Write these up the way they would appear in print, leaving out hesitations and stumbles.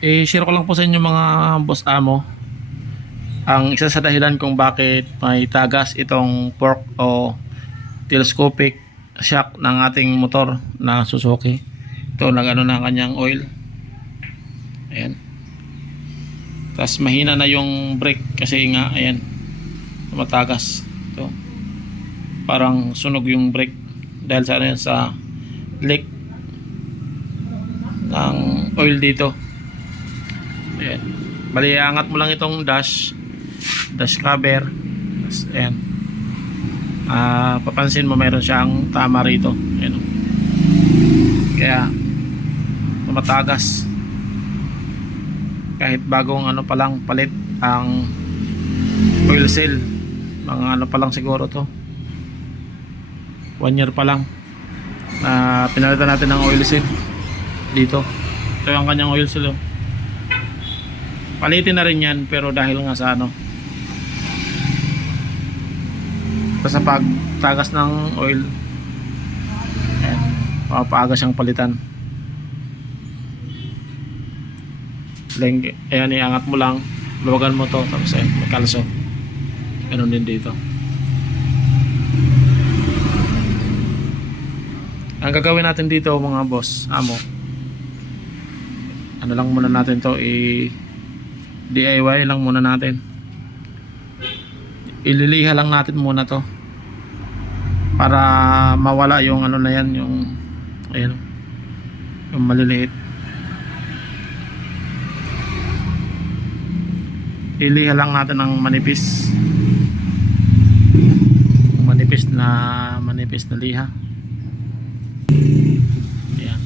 I-share ko lang po sa inyo mga boss amo ang isa sa dahilan kung bakit may tagas itong fork o telescopic shock ng ating motor na Suzuki. Ito nag-ano na ang kanyang oil. Ayan. Tapos mahina na yung brake kasi nga ayan tumatagas. Ito. Parang sunog yung brake dahil sa ano yan, sa leak ng oil dito. Ayan. Bali angat mo lang itong dash cover. Tapos, ayan. Papansin mo mayroon siyang tama rito. Ayan. Kaya tumatagas kahit bagong ano pa lang palit ang oil seal. Mga ano pa lang siguro to, 1 year pa lang na pinalitan natin ng oil seal dito. Ito yung kanyang oil seal. Palitin na rin yan, pero dahil nga sa ano, sa pagtagas ng oil, ayan, mapaaga siyang palitan. Ayan, iangat mo lang, luwagan mo to, tapos ayan, may kalso. Ganun din dito. Ang gagawin natin dito mga boss amo, ano lang muna natin to, DIY lang muna natin. Ililiha lang natin muna to para mawala yung ano na yan, yung ayan, yung maliliit. Iliha lang natin ng manipis na liha. Ayan.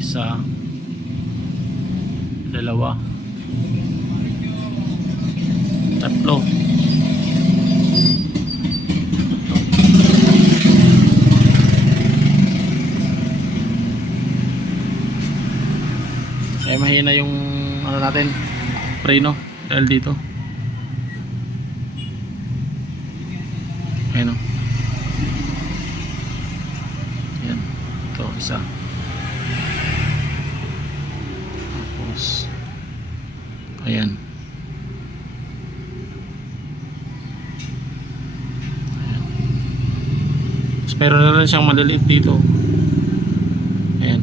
Isa, dalawa, tatlo. Ay mahina yung ano natin, preno dahil dito. Ayan o. Ayan. Ito isa. Tapos ayan. Meron na rin siyang maliliit dito. Ayan.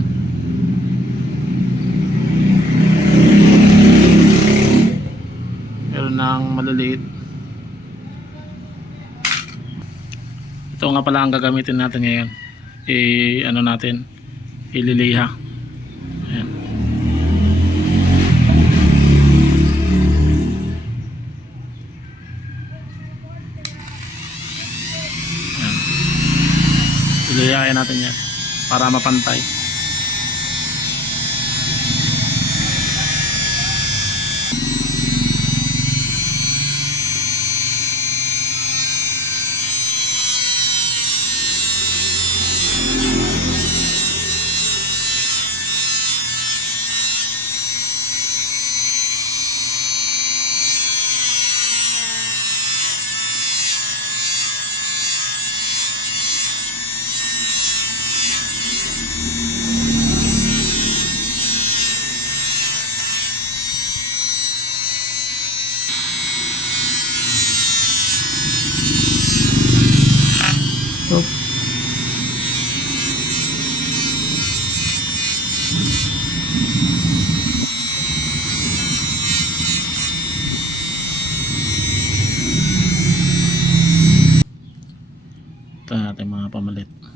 Meron nang maliliit. Ito nga pala ang gagamitin natin ngayon. Ano natin, ililiha. Ayan. Ilihain natin yan para mapantay. So, ito natin mga pamalit.